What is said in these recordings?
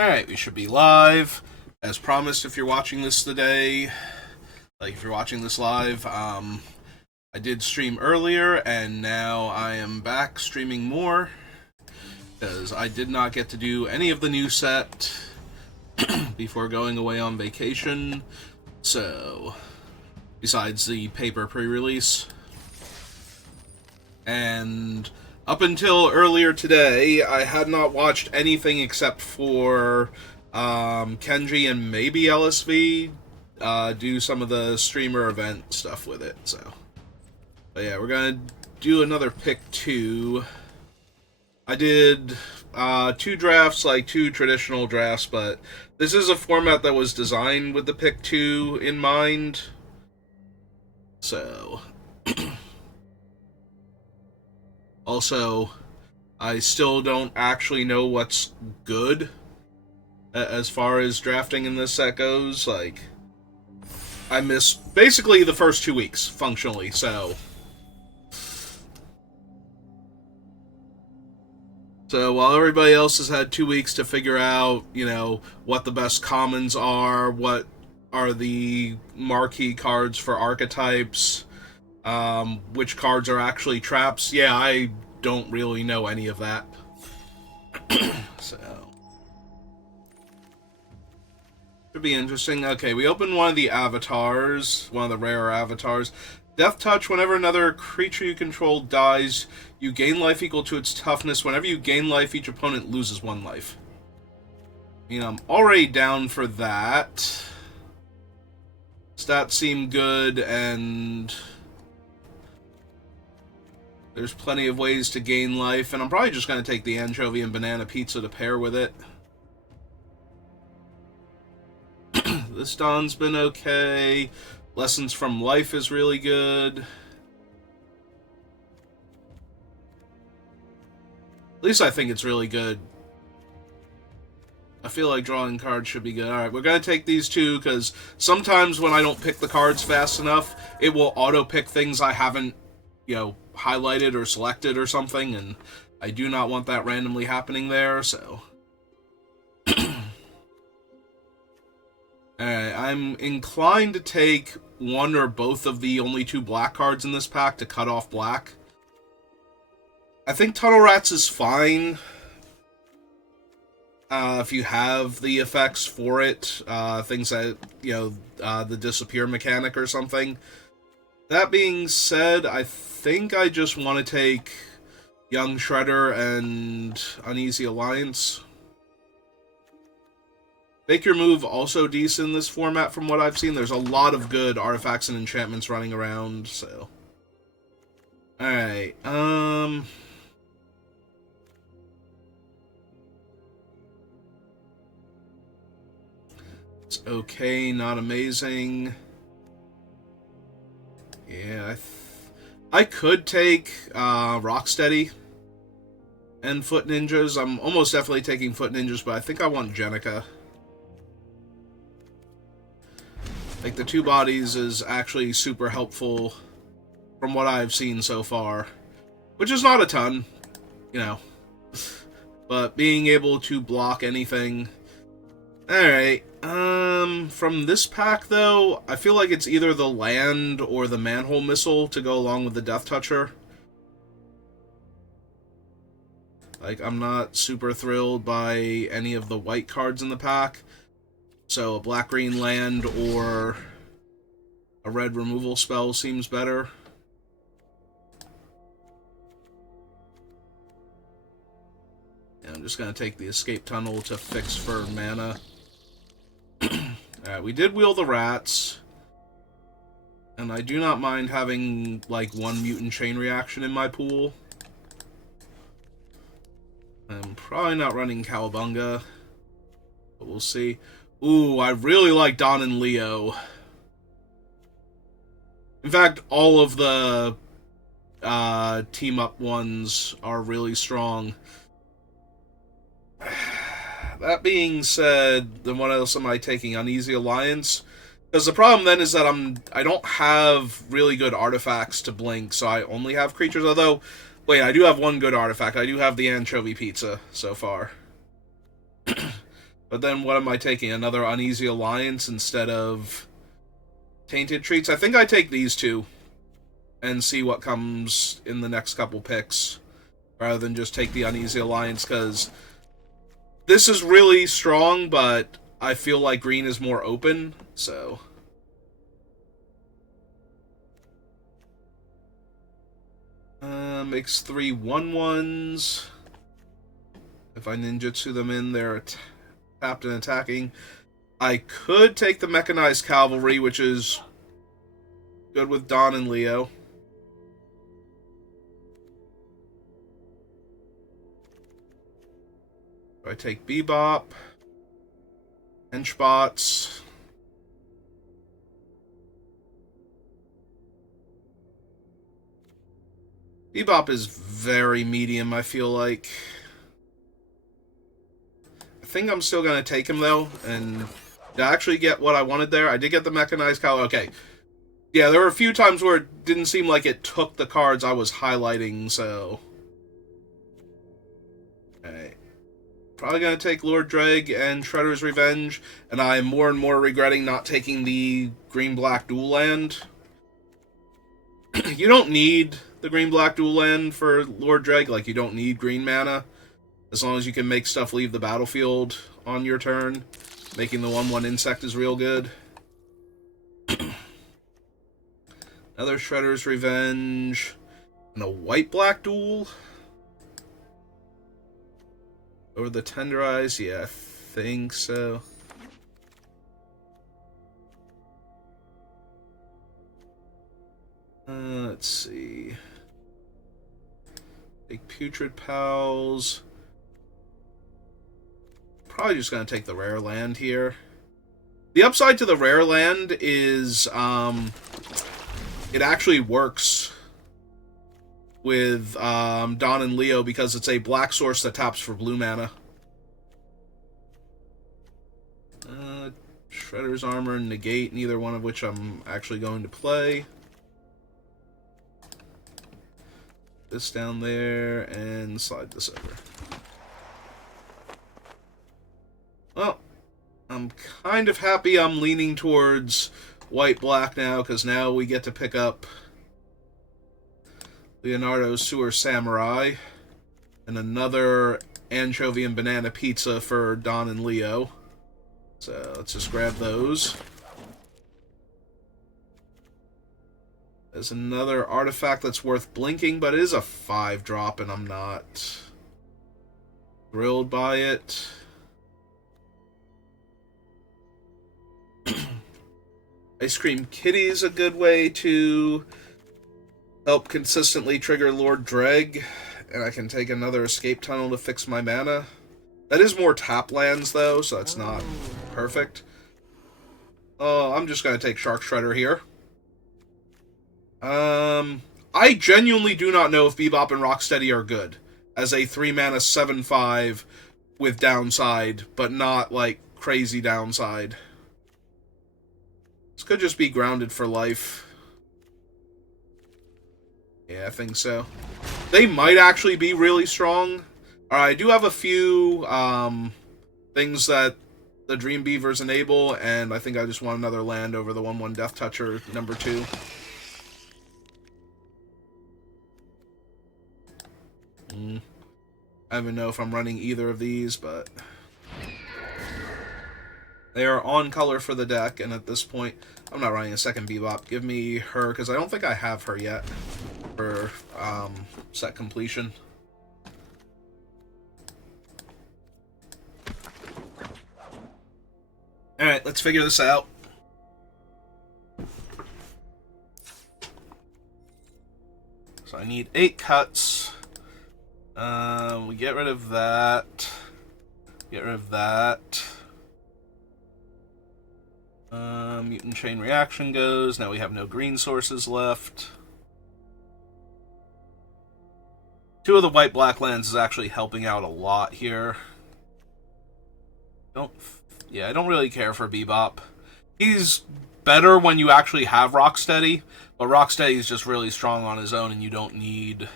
Alright, we should be live. As promised, if you're watching this today, if you're watching this live, I did stream earlier, and now I am back streaming more, because I did not get to do any of the new set before going away on vacation, so, besides the paper pre-release. And up until earlier today, I had not watched anything except for Kenji and maybe LSV do some of the streamer event stuff with it. So, but yeah, we're gonna do another pick 2. I did 2 drafts, like 2 traditional drafts, but this is a format that was designed with the pick 2 in mind. So. Also, I still don't actually know what's good as far as drafting in this set goes. Like, I missed basically the first 2 weeks, functionally, so... So, while everybody else has had 2 weeks to figure out, you know, what the best commons are, what are the marquee cards for archetypes, which cards are actually traps. Yeah, I don't really know any of that. So. Should be interesting. Okay, we opened one of the avatars, one of the rarer avatars. Death Touch, whenever another creature you control dies, you gain life equal to its toughness. Whenever you gain life, each opponent loses 1 life. You know, I'm already down for that. Stats seem good, and... there's plenty of ways to gain life, and I'm probably just going to take the anchovy and banana pizza to pair with it. This Dawn's been okay. Lessons from Life is really good. At least I think it's really good. I feel like drawing cards should be good. Alright, we're going to take these 2, because sometimes when I don't pick the cards fast enough, it will auto-pick things I haven't, you know, highlighted or selected or something, and I do not want that randomly happening there, so... Alright, I'm inclined to take one or both of the only 2 black cards in this pack to cut off black. I think Tunnel Rats is fine if you have the effects for it, things that, you know, the disappear mechanic or something. That being said, I think I just want to take Young Shredder and Uneasy Alliance. Make Your Move also decent in this format from what I've seen. There's a lot of good artifacts and enchantments running around, so... Alright, it's okay, not amazing. Yeah, I could take Rocksteady and Foot Ninjas. I'm almost definitely taking Foot Ninjas, but I think I want Jenica. Like, the 2 bodies is actually super helpful from what I've seen so far. Which is not a ton, you know. But being able to block anything... Alright, from this pack, though, I feel like it's either the Land or the Manhole Missile to go along with the Death Toucher. Like, I'm not super thrilled by any of the white cards in the pack. So a black-green land or a red removal spell seems better. And I'm just going to take the Escape Tunnel to fix for mana. Alright, we did wheel the rats. And I do not mind having, like, 1 mutant chain reaction in my pool. I'm probably not running Cowabunga, but we'll see. Ooh, I really like Don and Leo. In fact, all of the team-up ones are really strong. That being said, then what else am I taking? Uneasy Alliance? Because the problem then is that I don't have really good artifacts to blink, so I only have creatures, although... Wait, I do have 1 good artifact. I do have the Anchovy Pizza so far. But then what am I taking? Another Uneasy Alliance instead of Tainted Treats? I think I take these two and see what comes in the next couple picks, rather than just take the Uneasy Alliance, because this is really strong, but I feel like green is more open, so... makes 3 1/1s. If I ninjutsu them in, they're tapped and attacking. I could take the Mechanized Cavalry, which is good with Don and Leo. I take Bebop, Henchbots. Bebop is very medium, I feel like. I think I'm still going to take him, though, and to actually get what I wanted there. I did get the Mechanized Cavalry. Okay. Yeah, there were a few times where it didn't seem like it took the cards I was highlighting, so... Alright. Probably going to take Lord Dreg and Shredder's Revenge, and I'm more and more regretting not taking the green-black dual land. You don't need the green-black dual land for Lord Dreg. Like, you don't need green mana, as long as you can make stuff leave the battlefield on your turn. Making the 1/1 insect is real good. Another Shredder's Revenge. And a white-black duel. Over the Tenderize? Yeah, I think so. Let's see. Take Putrid Pals. Probably just going to take the rare land here. The upside to the rare land is it actually works with Don and Leo because it's a black source that taps for blue mana. Shredder's Armor and Negate, neither one of which I'm actually going to play. This down there, and slide this over. Well, I'm kind of happy I'm leaning towards white-black now, because now we get to pick up Leonardo's Sewer Samurai, and another Anchovy and Banana Pizza for Don and Leo. So let's just grab those. There's another artifact that's worth blinking, but it is a 5-drop, and I'm not thrilled by it. Ice Cream Kitty is a good way to help consistently trigger Lord Dreg, and I can take another Escape Tunnel to fix my mana. That is more tap lands, though, so that's not perfect. Oh, I'm just going to take Shark Shredder here. I genuinely do not know if Bebop and Rocksteady are good as a 3-mana 7/5 with downside, but not, like, crazy downside. This could just be grounded for life. Yeah, I think so. They might actually be really strong. I do have a few things that the Dream Beavers enable, and I think I just want another land over the 1/1 Death Toucher number 2. I don't even know if I'm running either of these, but they are on color for the deck, and at this point, I'm not running a second Bebop. Give me her, because I don't think I have her yet for set completion. Alright, let's figure this out. So I need 8 cuts. We get rid of that. Get rid of that. Mutant Chain Reaction goes. Now we have no green sources left. 2 of the white-black lands is actually helping out a lot here. I don't really care for Bebop. He's better when you actually have Rocksteady, but Rocksteady is just really strong on his own, and you don't need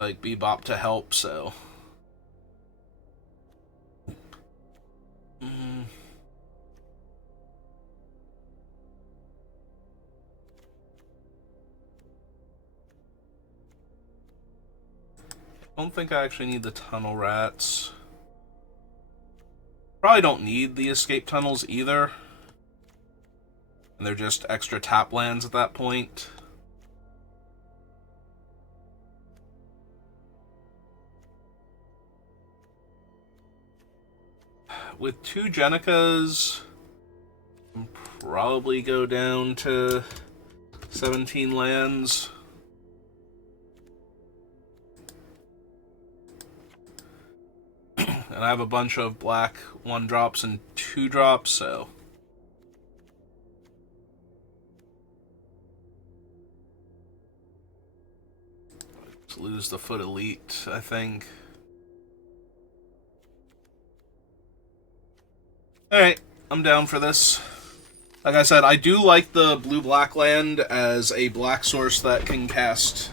like Bebop to help, so Don't think I actually need the tunnel rats. Probably don't need the escape tunnels either. And they're just extra tap lands at that point. With 2 Jenicas, I'll probably go down to 17 lands. And I have a bunch of black 1-drops and 2-drops, so... Let's lose the Foot Elite, I think. Alright, I'm down for this. Like I said, I do like the blue-black land as a black source that can cast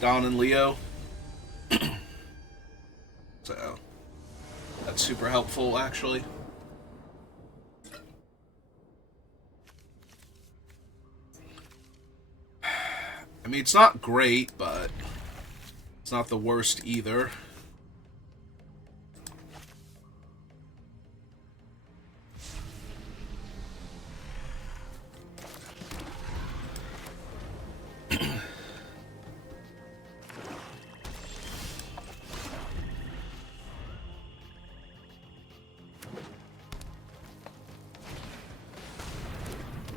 Don and Leo. So, that's super helpful, actually. I mean, it's not great, but it's not the worst either.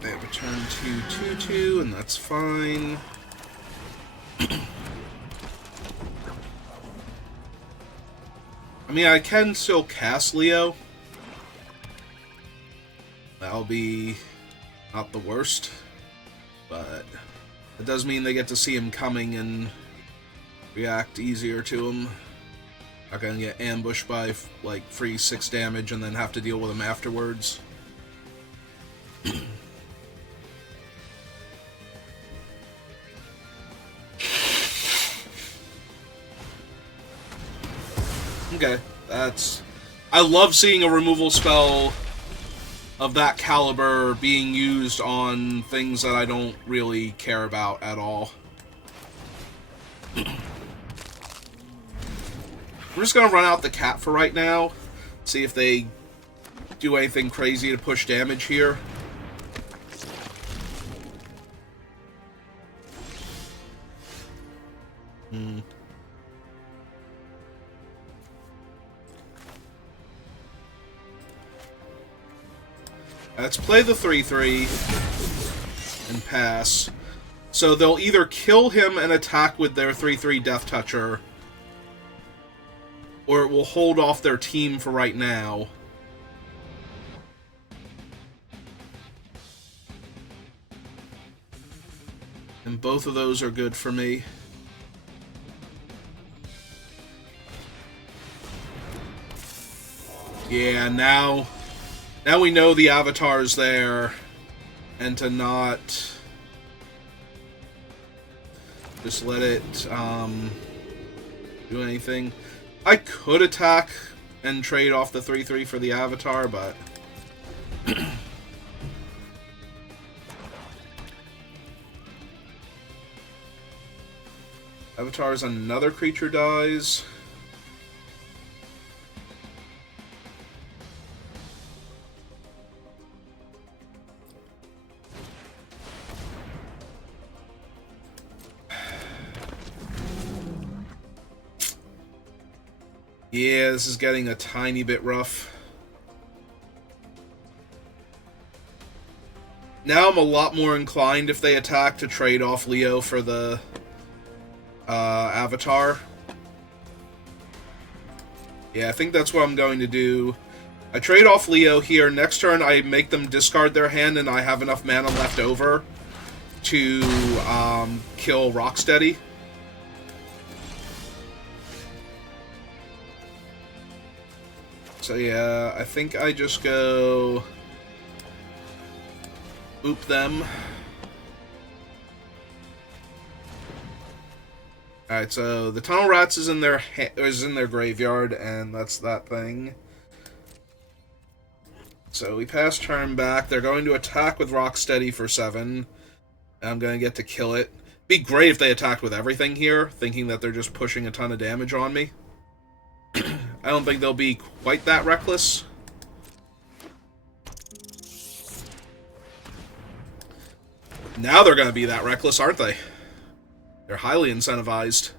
They have a turn 2/2/2, and that's fine. I mean, I can still cast Leo. That'll be not the worst, but it does mean they get to see him coming and react easier to him. Not gonna get ambushed by, like, free 6 damage and then have to deal with him afterwards. Okay, that's... I love seeing a removal spell of that caliber being used on things that I don't really care about at all. We're just gonna run out the cat for right now, see if they do anything crazy to push damage here. Let's play the 3/3 and pass. So they'll either kill him and attack with their 3/3 Death Toucher, or it will hold off their team for right now. And both of those are good for me. Yeah, now we know the Avatar's there, and to not just let it do anything. I could attack and trade off the 3/3 for the Avatar, but Avatar's another creature dies. Yeah, this is getting a tiny bit rough. Now I'm a lot more inclined, if they attack, to trade off Leo for the Avatar. Yeah, I think that's what I'm going to do. I trade off Leo here. Next turn, I make them discard their hand, and I have enough mana left over to kill Rocksteady. So yeah, I think I just go oop them. Alright, so the Tunnel Rats is in their graveyard, and that's that thing. So we pass turn back. They're going to attack with Rocksteady for 7. And I'm going to get to kill it. Be great if they attacked with everything here, thinking that they're just pushing a ton of damage on me. I don't think they'll be quite that reckless. Now they're going to be that reckless, aren't they? They're highly incentivized.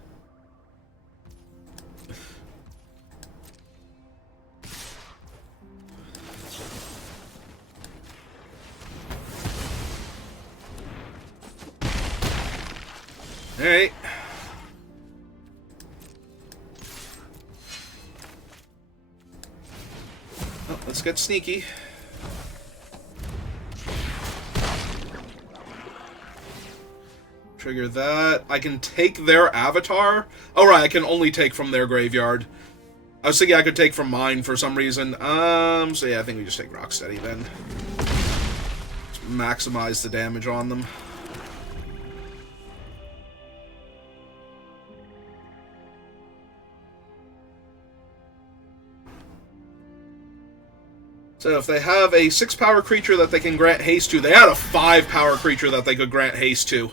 Alright. Oh, let's get sneaky. Trigger that. I can take their avatar? Oh, right, I can only take from their graveyard. I was thinking I could take from mine for some reason. So yeah, I think we just take Rocksteady then. Just maximize the damage on them. So if they have a 6-power creature that they can grant haste to, they had a 5-power creature that they could grant haste to.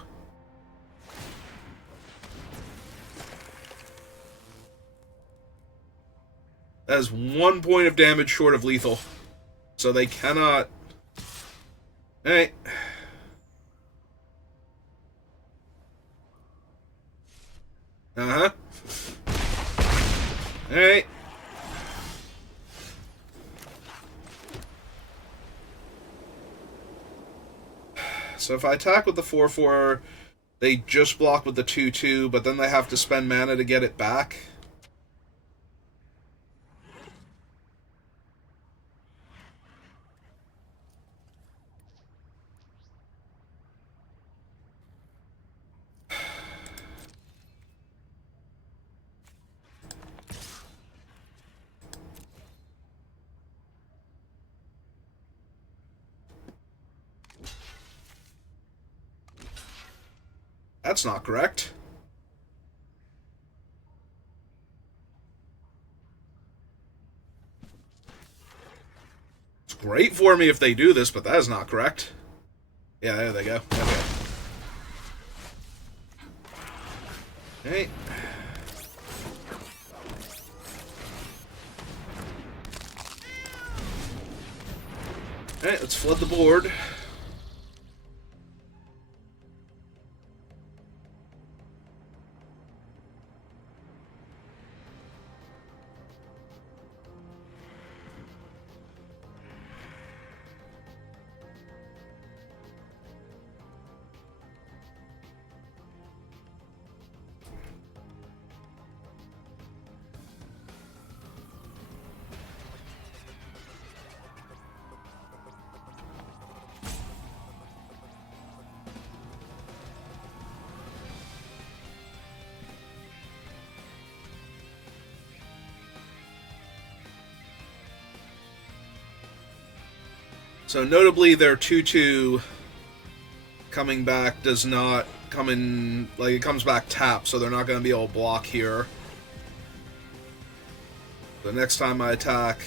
That is 1 point of damage short of lethal. So they cannot... Alright. Uh-huh. Alright. So if I attack with the 4/4, they just block with the 2/2, but then they have to spend mana to get it back. That's not correct. It's great for me if they do this, but that is not correct. Yeah, there they go. Okay. Okay. Alright, let's flood the board. So notably, their 2/2 coming back does not come in, like, it comes back tapped, so they're not going to be able to block here. The next time I attack,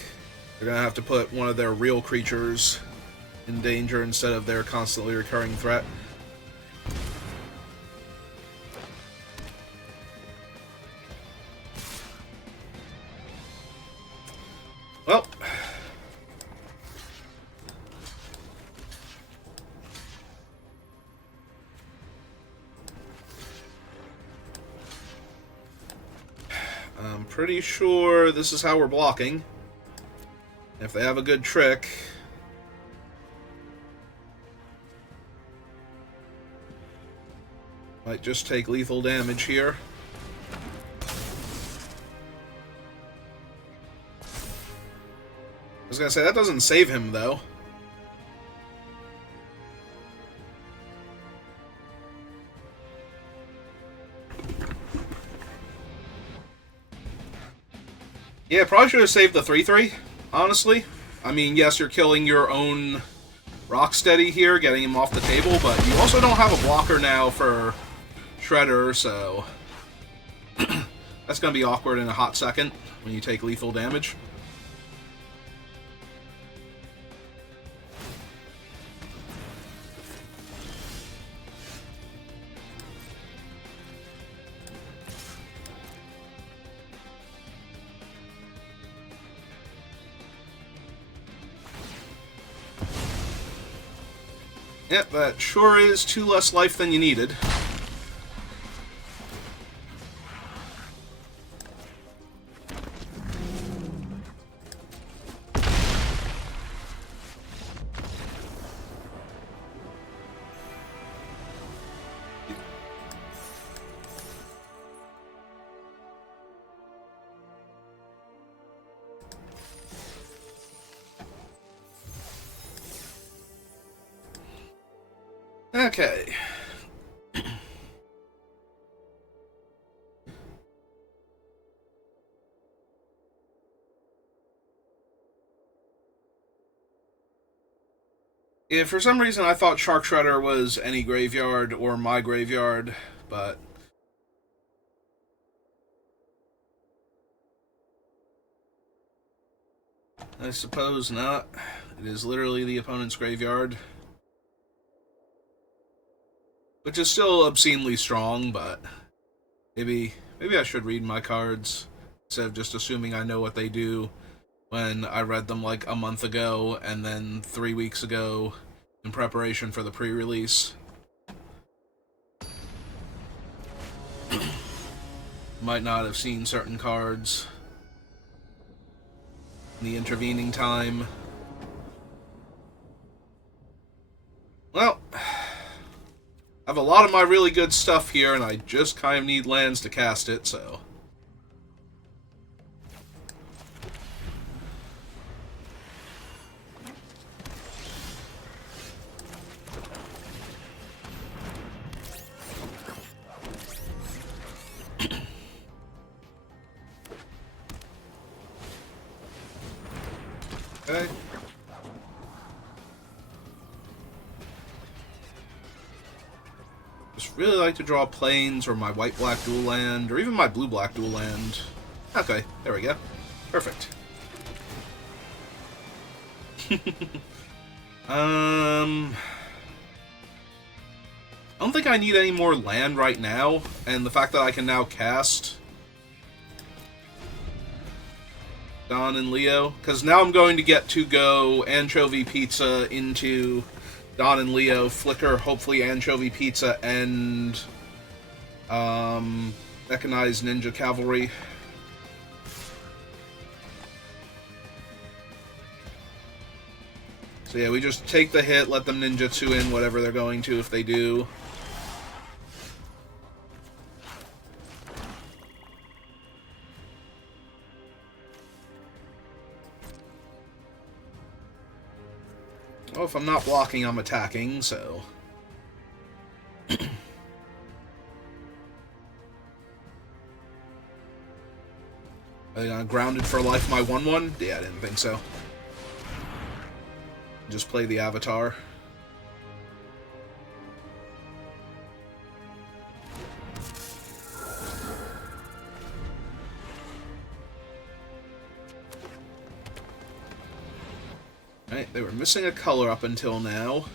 they're going to have to put one of their real creatures in danger instead of their constantly recurring threat. Well, I'm pretty sure this is how we're blocking. If they have a good trick... Might just take lethal damage here. I was gonna say, that doesn't save him, though. Yeah, probably should have saved the 3/3, honestly. I mean, yes, you're killing your own Rocksteady here, getting him off the table, but you also don't have a blocker now for Shredder, so... that's gonna be awkward in a hot second when you take lethal damage. Yep, that sure is 2 less life than you needed. Okay. Yeah, for some reason I thought Shark Shredder was any graveyard or my graveyard, but I suppose not. It is literally the opponent's graveyard. Which is still obscenely strong, but maybe I should read my cards instead of just assuming I know what they do when I read them like a month ago and then 3 weeks ago in preparation for the pre-release. Might not have seen certain cards in the intervening time. Well, I have a lot of my really good stuff here, and I just kind of need lands to cast it, so... Okay. Just really like to draw planes, or my white-black dual land, or even my blue-black dual land. Okay, there we go. Perfect. I don't think I need any more land right now, and the fact that I can now cast Don and Leo, because now I'm going to get to go Anchovy Pizza into Don and Leo, Flicker, hopefully Anchovy Pizza, and Mechanized Ninja Cavalry. So yeah, we just take the hit, let them ninjutsu in whatever they're going to if they do. Well, if I'm not blocking, I'm attacking, so... Grounded for life my 1/1? Yeah, I didn't think so. Just play the Avatar. Right, they were missing a color up until now.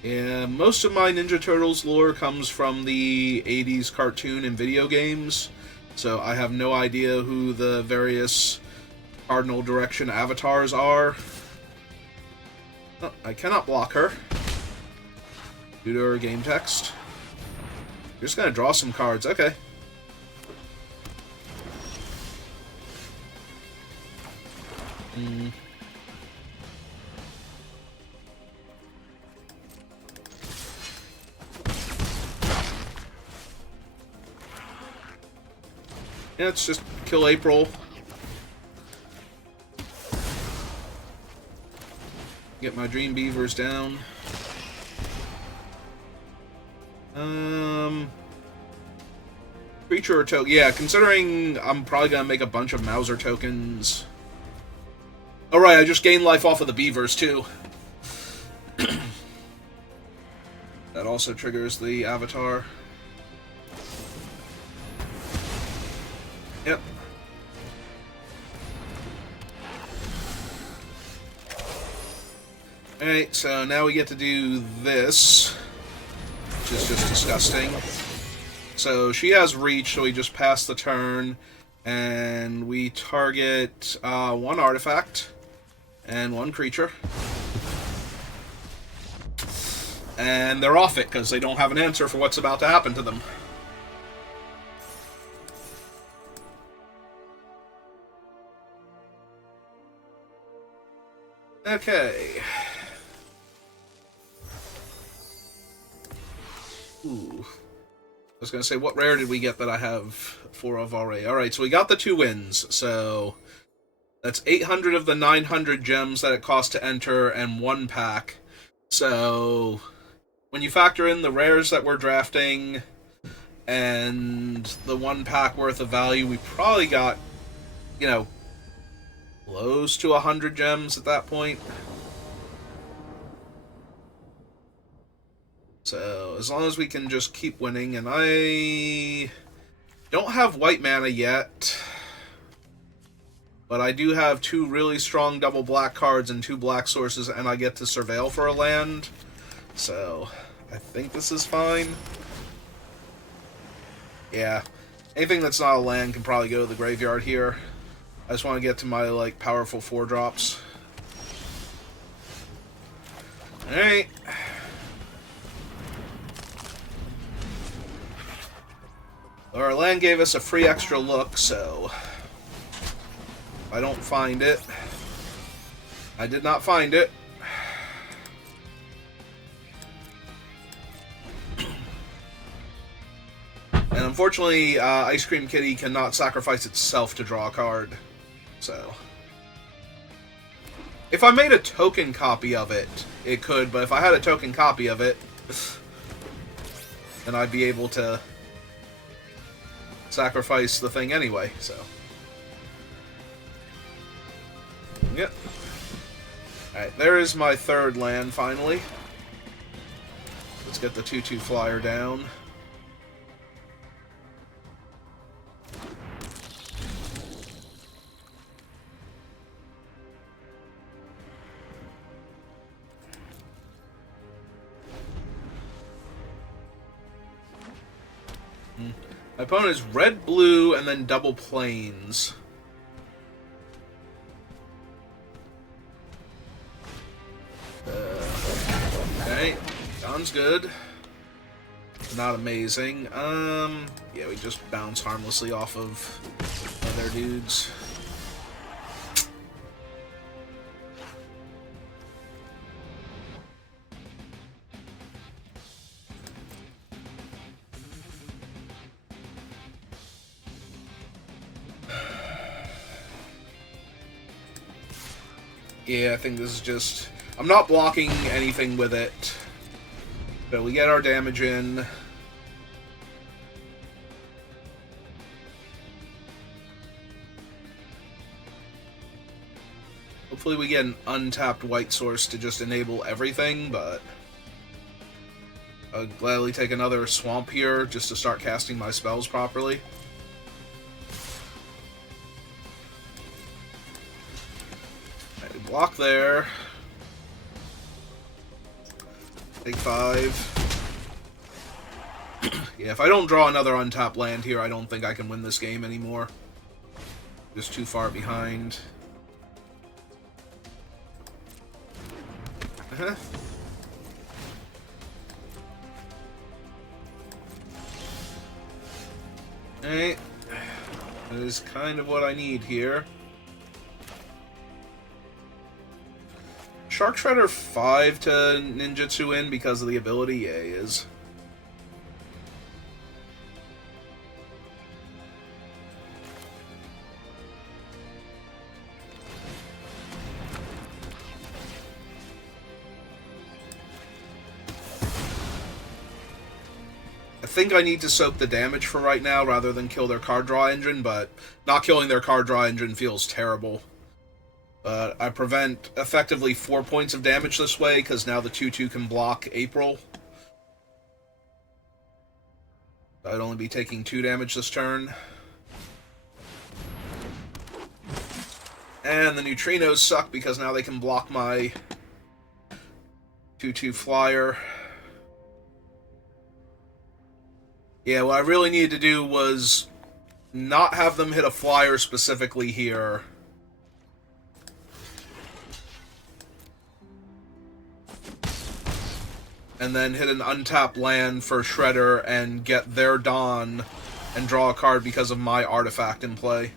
Yeah, most of my Ninja Turtles lore comes from the 80s cartoon and video games, so I have no idea who the various Cardinal Direction avatars are. Oh, I cannot block her due to her game text. You're just gonna draw some cards, okay. Yeah, let's just kill April. Get my Dream Beavers down. Creature or token? Yeah, considering I'm probably gonna make a bunch of Mauser tokens. Oh right, I just gained life off of the Beavers too. That also triggers the Avatar. Yep. Alright, so now we get to do this. which is just disgusting. So she has reach, so we just pass the turn, and we target one artifact and one creature. And they're off it, because they don't have an answer for what's about to happen to them. Okay. Ooh. I was going to say, what rare did we get that I have 4 of already? Alright, so we got the 2 wins, so that's 800 of the 900 gems that it costs to enter, and 1 pack. So, when you factor in the rares that we're drafting, and the 1 pack worth of value, we probably got, you know, close to 100 gems at that point. So, as long as we can just keep winning, and I don't have white mana yet, but I do have 2 really strong double black cards and 2 black sources, and I get to surveil for a land, so I think this is fine. Yeah, anything that's not a land can probably go to the graveyard here. I just want to get to my, like, powerful 4-drops. Alright. Our land gave us a free extra look, so if I don't find it, I did not find it. And unfortunately, Ice Cream Kitty cannot sacrifice itself to draw a card. So, if I made a token copy of it, it could, but if I had a token copy of it, then I'd be able to sacrifice the thing anyway, so. Yep. Alright, there is my 3rd land, finally. Let's get the 2/2 flyer down. My opponent is red, blue, and then double plains. Okay, sounds good. Not amazing. Yeah, we just bounce harmlessly off of other dudes. Yeah, I think this is just... I'm not blocking anything with it. But we get our damage in. Hopefully we get an untapped white source to just enable everything, but... I'll gladly take another swamp here just to start casting my spells properly. Block there. Take 5. Yeah, if I don't draw another untapped land here, I don't think I can win this game anymore. Just too far behind. Alright. That is kind of what I need here. Shark Shredder 5 to ninjutsu in because of the ability? Yeah, he is. I think I need to soak the damage for right now rather than kill their card draw engine, but not killing their card draw engine feels terrible. But I prevent effectively 4 points of damage this way, because now the 2/2 can block April. I'd only be taking 2 damage this turn. And the neutrinos suck, because now they can block my 2/2 flyer. Yeah, what I really needed to do was not have them hit a flyer specifically here. And then hit an untapped land for Shredder and get their Dawn and draw a card because of my artifact in play.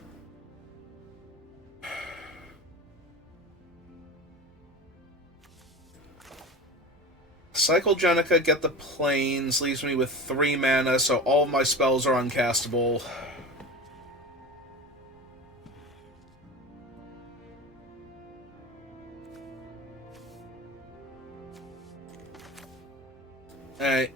Cyclegenica, get the planes, leaves me with 3 mana, so all of my spells are uncastable. Alright.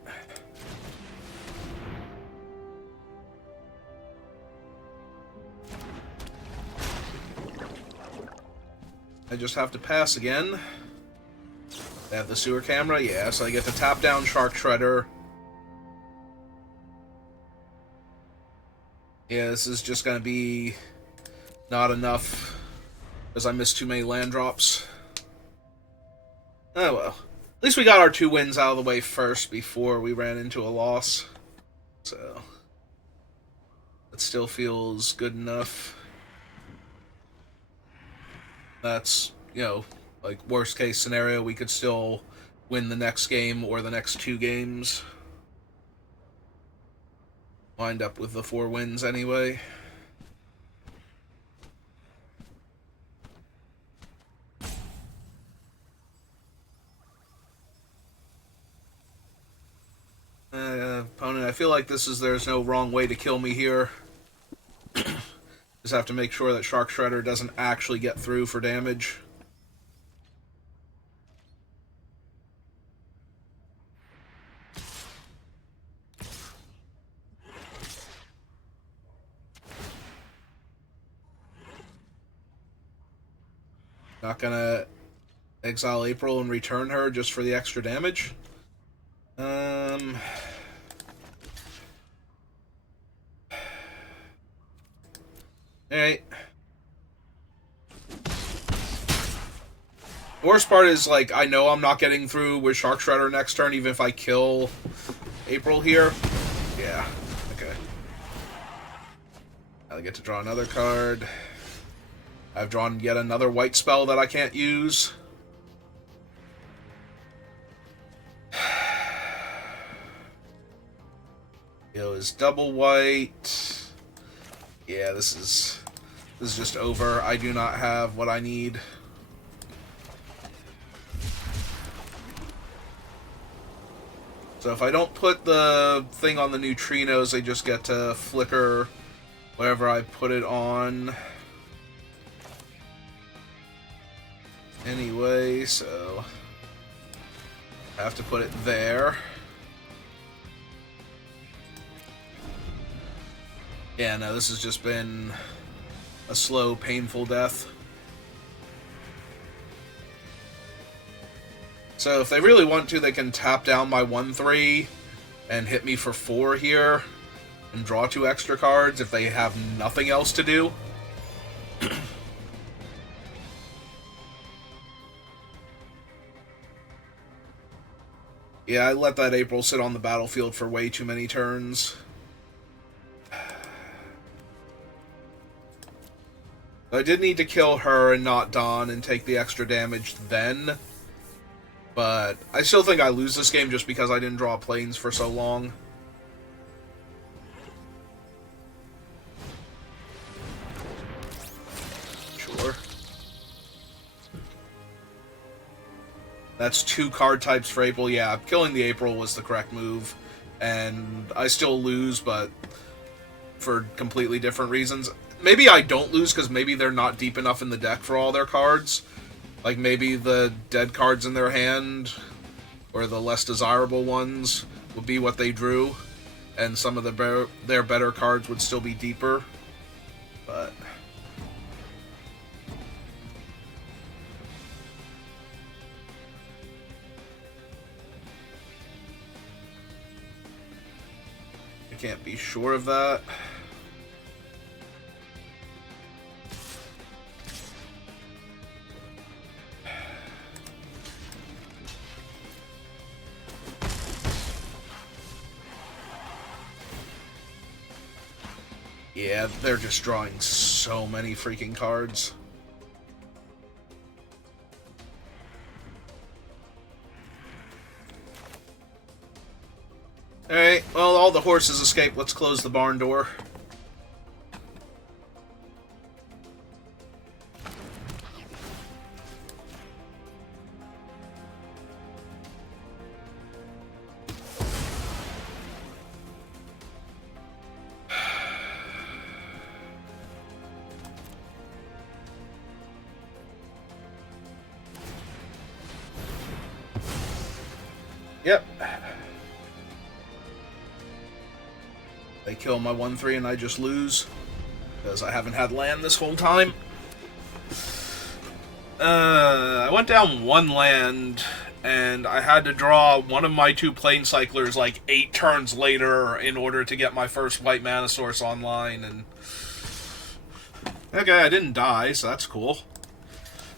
I just have to pass again. They have the sewer camera, yeah, so I get to tap down Shark Shredder. Yeah, this is just gonna be not enough, because I missed too many land drops. Oh well. At least we got our 2 wins out of the way first before we ran into a loss. So, it still feels good enough. That's, you know, like, worst case scenario, we could still win the next game or the next 2 games. Wind up with the 4 wins anyway. Opponent, I feel like there's no wrong way to kill me here. Just have to make sure that Shark Shredder doesn't actually get through for damage. Not gonna exile April and return her just for the extra damage. Alright. The worst part is, like, I know I'm not getting through with Shark Shredder next turn, even if I kill April here. Yeah, okay. Now I get to draw another card. I've drawn yet another white spell that I can't use. It was double white. Yeah, this is just over. I do not have what I need. So if I don't put the thing on the neutrinos, I just get to flicker wherever I put it on. Anyway, so I have to put it there. Yeah, no, this has just been a slow, painful death. So if they really want to, they can tap down my 1/3 and hit me for 4 here and draw 2 extra cards if they have nothing else to do. Yeah, I let that April sit on the battlefield for way too many turns. I did need to kill her and not Dawn and take the extra damage then. But I still think I lose this game just because I didn't draw planes for so long. Sure. That's 2 card types for April. Yeah, killing the April was the correct move. And I still lose, but for completely different reasons. Maybe I don't lose because maybe they're not deep enough in the deck for all their cards. Like, maybe the dead cards in their hand, or the less desirable ones, would be what they drew, and some of their better cards would still be deeper. But I can't be sure of that. Yeah, they're just drawing so many freaking cards. Alright, well, all the horses escaped. Let's close the barn door. Yep. They kill my 1/3 and I just lose. Because I haven't had land this whole time. I went down one land, and I had to draw one of my 2 plane cyclers like 8 turns later in order to get my first white mana source online, and... Okay, I didn't die, so that's cool.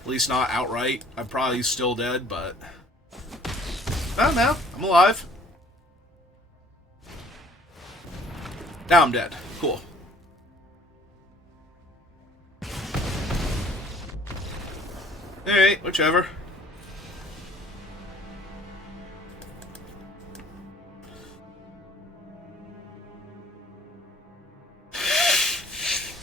At least not outright. I'm probably still dead, but... Oh, no. I'm alive. Now I'm dead. Cool. Alright, whichever.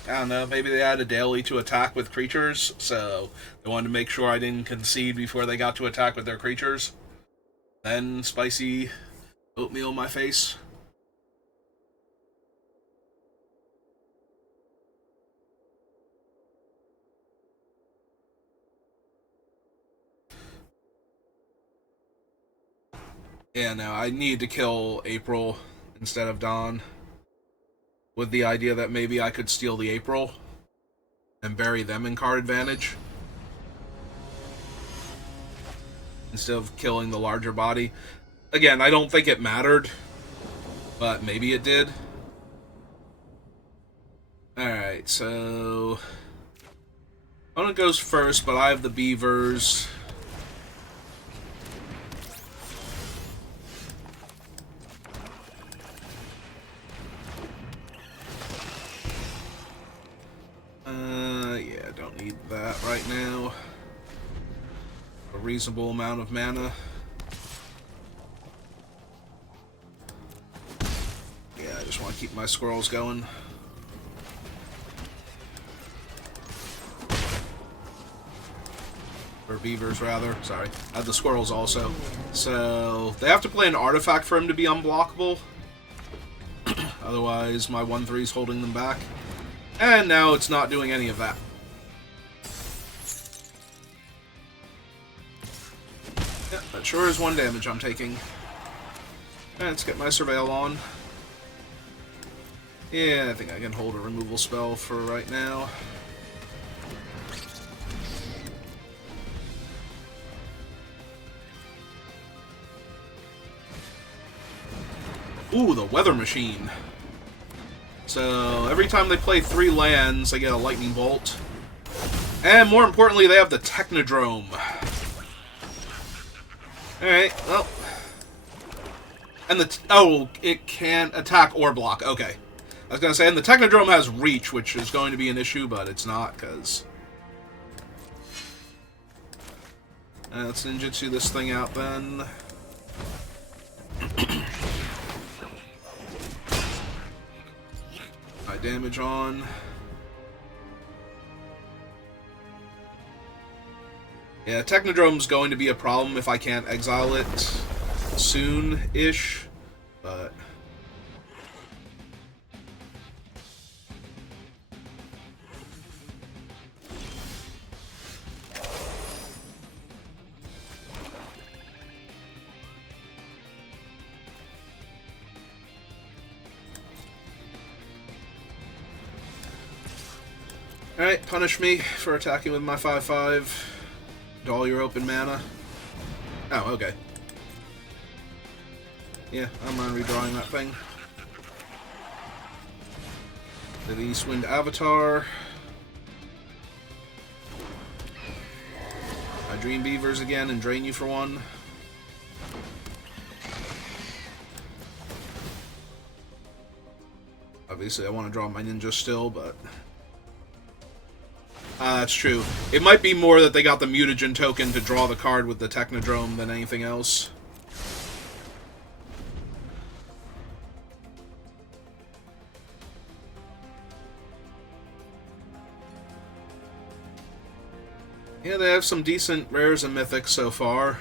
I don't know, maybe they had a daily to attack with creatures, so they wanted to make sure I didn't concede before they got to attack with their creatures. Then spicy oatmeal in my face. Yeah, no, I need to kill April instead of Dawn. With the idea that maybe I could steal the April and bury them in card advantage. Instead of killing the larger body. Again, I don't think it mattered, but maybe it did. Alright, so... Opponent goes first, but I have the beavers. Yeah, don't need that right now. A reasonable amount of mana. Yeah, I just want to keep my squirrels going. Or beavers, rather. Sorry. I have the squirrels also. So, they have to play an artifact for him to be unblockable. Otherwise, my 1/3 is holding them back. And now it's not doing any of that. Yeah, that sure is 1 damage I'm taking. And let's get my Surveil on. Yeah, I think I can hold a removal spell for right now. Ooh, the Weather Machine. So, every time they play 3 lands, they get a Lightning Bolt. And more importantly, they have the Technodrome. Alright, well. And the... Oh, it can attack or block. Okay. I was going to say, and the Technodrome has Reach, which is going to be an issue, but it's not, because... let's ninjutsu this thing out, then. My damage on. Yeah, Technodrome's going to be a problem if I can't exile it soon-ish, but... Alright, punish me for attacking with my 5/5. To all your open mana. Oh, okay. Yeah, I don't mind redrawing that thing. The Eastwind Avatar. I Dream Beavers again and drain you for 1. Obviously, I want to draw my ninja still, but... that's true. It might be more that they got the mutagen token to draw the card with the Technodrome than anything else. Yeah, they have some decent rares and mythics so far.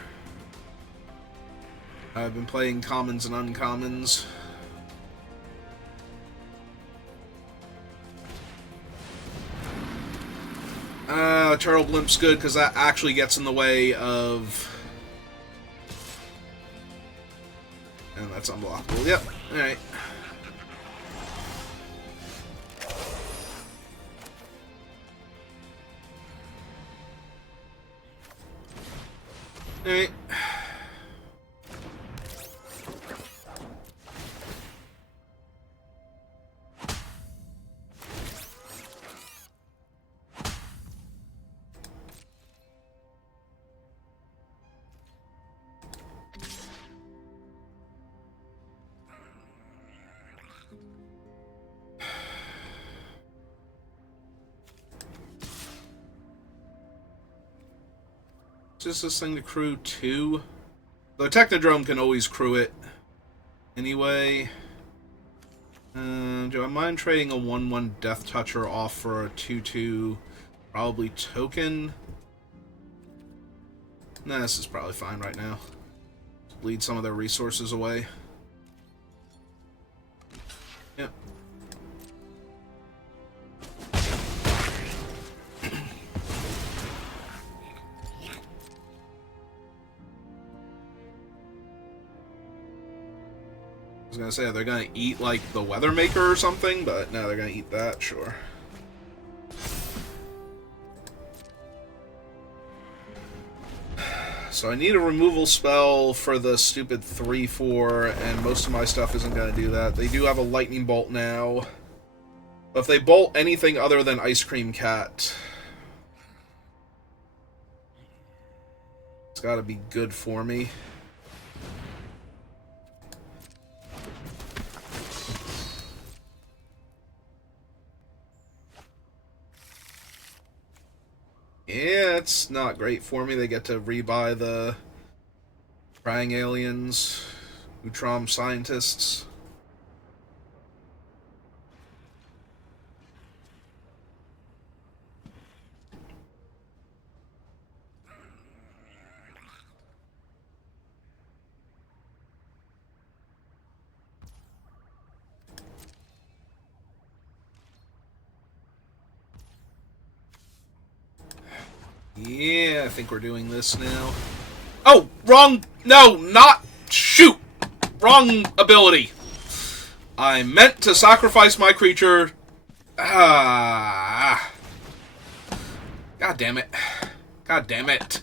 I've been playing commons and uncommons. Turtle Blimp's good because that actually gets in the way of... And that's unblockable. Yep. Alright. Alright. Just this thing to crew 2. The Technodrome can always crew it. Anyway. Do I mind trading a 1/1 Death Toucher off for a 2/2 probably token? Nah, this is probably fine right now. Bleed some of their resources away. Yep. I was gonna say, they're gonna eat, like, the Weathermaker or something, but no, they're gonna eat that, sure. So I need a removal spell for the stupid 3/4, and most of my stuff isn't gonna do that. They do have a Lightning Bolt now. But if they bolt anything other than Ice Cream Cat, it's gotta be good for me. Yeah, it's not great for me. They get to rebuy the Praying Aliens, Utrom Scientists. Yeah, I think we're doing this now. Oh, wrong! No, not... Shoot! Wrong ability. I meant to sacrifice my creature. Ah. God damn it. God damn it.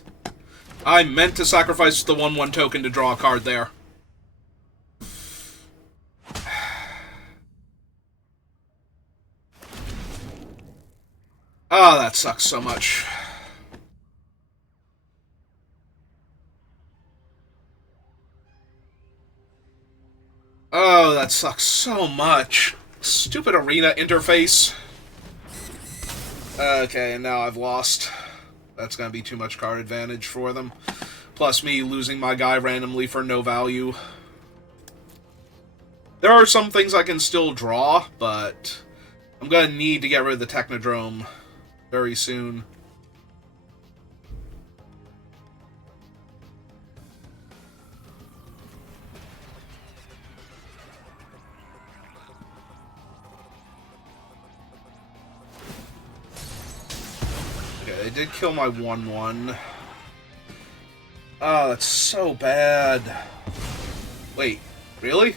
I meant to sacrifice the 1/1 token to draw a card there. Oh, that sucks so much. Oh, that sucks so much. Stupid arena interface. Okay, and now I've lost. That's gonna be too much card advantage for them. Plus me losing my guy randomly for no value. There are some things I can still draw, but I'm gonna need to get rid of the Technodrome very soon. Okay, they did kill my 1/1. Oh, that's so bad. Wait, really?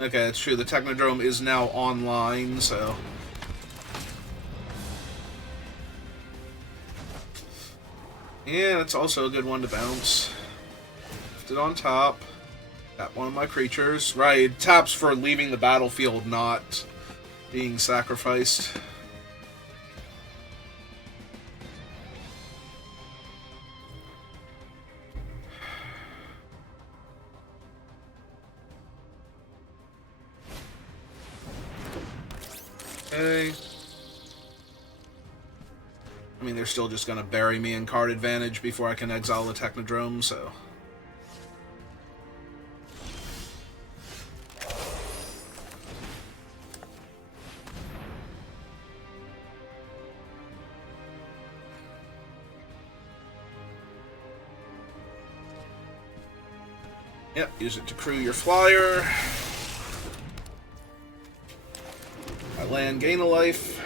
Okay, that's true. The Technodrome is now online, so... Yeah, that's also a good one to bounce. Left it on top. Got one of my creatures. Right, it taps for leaving the battlefield, not being sacrificed. I mean, they're still just going to bury me in card advantage before I can exile the Technodrome, so... Yep, use it to crew your flyer. I land, gain a life.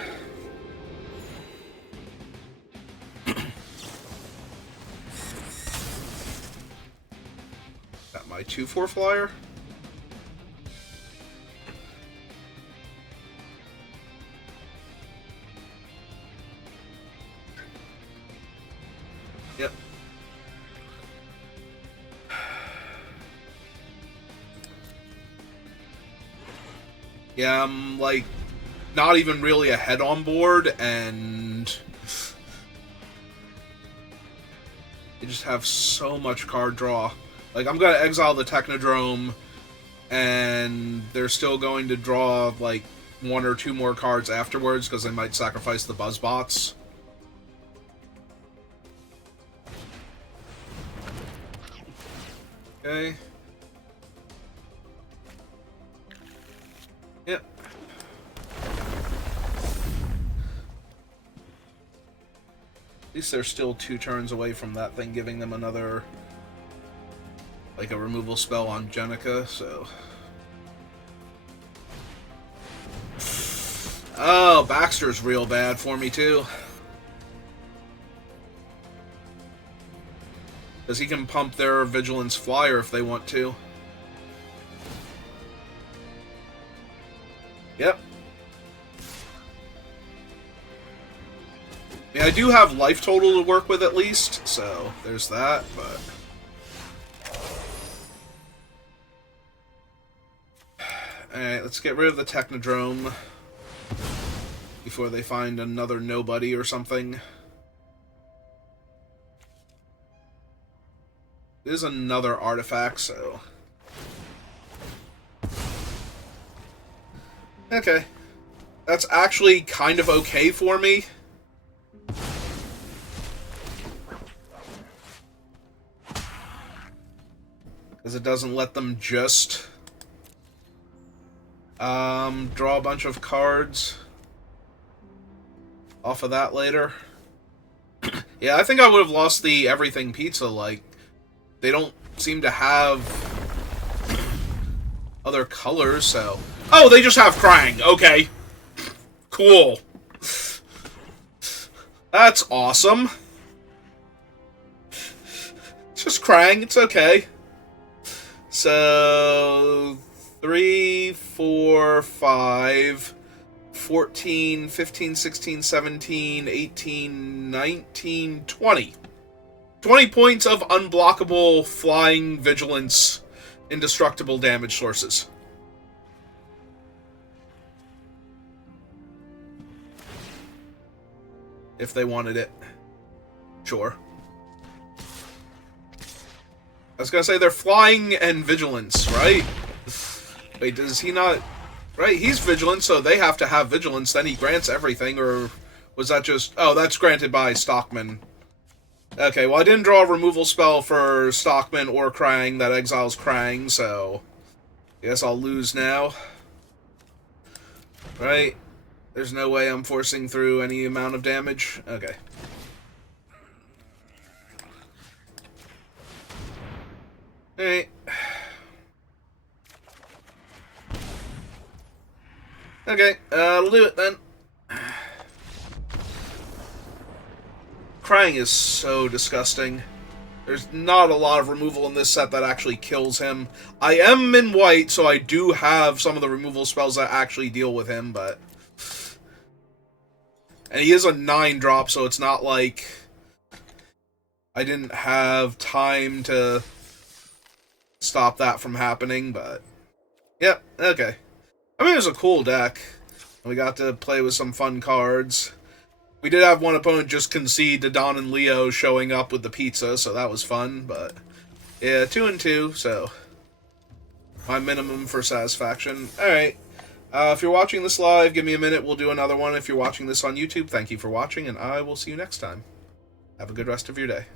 Got my 2/4 flyer. Yep. Yeah, I'm, like, not even really ahead on board, and you just have so much card draw. Like, I'm gonna exile the Technodrome, and they're still going to draw, like, 1 or 2 more cards afterwards, because they might sacrifice the Buzzbots. Okay. Yep. At least they're still 2 turns away from that thing giving them another, like, a removal spell on Jenica, so... Oh, Baxter's real bad for me, too. Because he can pump their Vigilance Flyer if they want to. Yep. Yeah, I do have life total to work with at least, so there's that, but... Alright, let's get rid of the Technodrome before they find another nobody or something. There's another artifact, so... Okay. That's actually kind of okay for me. Because it doesn't let them just... draw a bunch of cards off of that later. Yeah, I think I would have lost the everything pizza, like... They don't seem to have other colors, so... Oh, they just have Krang. Okay. Cool. That's awesome. It's just Krang. It's okay. So... 3, 4, 5... 14, 15, 16, 17, 18, 19, 20. 20 points of unblockable flying vigilance indestructible damage sources. If they wanted it. Sure. I was gonna say they're flying and vigilance, right? Wait, does he not... Right, he's vigilant, so they have to have vigilance, then he grants everything, or was that just... Oh, that's granted by Stockman. Okay, well, I didn't draw a removal spell for Stockman or Krang that exiles Krang, so... I guess I'll lose now. Right? There's no way I'm forcing through any amount of damage? Okay. Alright. Okay, I'll do it then. Krang is so disgusting. There's not a lot of removal in this set that actually kills him. I am in white, so I do have some of the removal spells that actually deal with him, but... And he is a 9-drop, so it's not like... I didn't have time to stop that from happening, but... Yep, okay. I mean, it was a cool deck. We got to play with some fun cards. We did have one opponent just concede to Don and Leo showing up with the pizza, so that was fun, but... Yeah, 2-2, so... My minimum for satisfaction. Alright. If you're watching this live, give me a minute. We'll do another one. If you're watching this on YouTube, thank you for watching, and I will see you next time. Have a good rest of your day.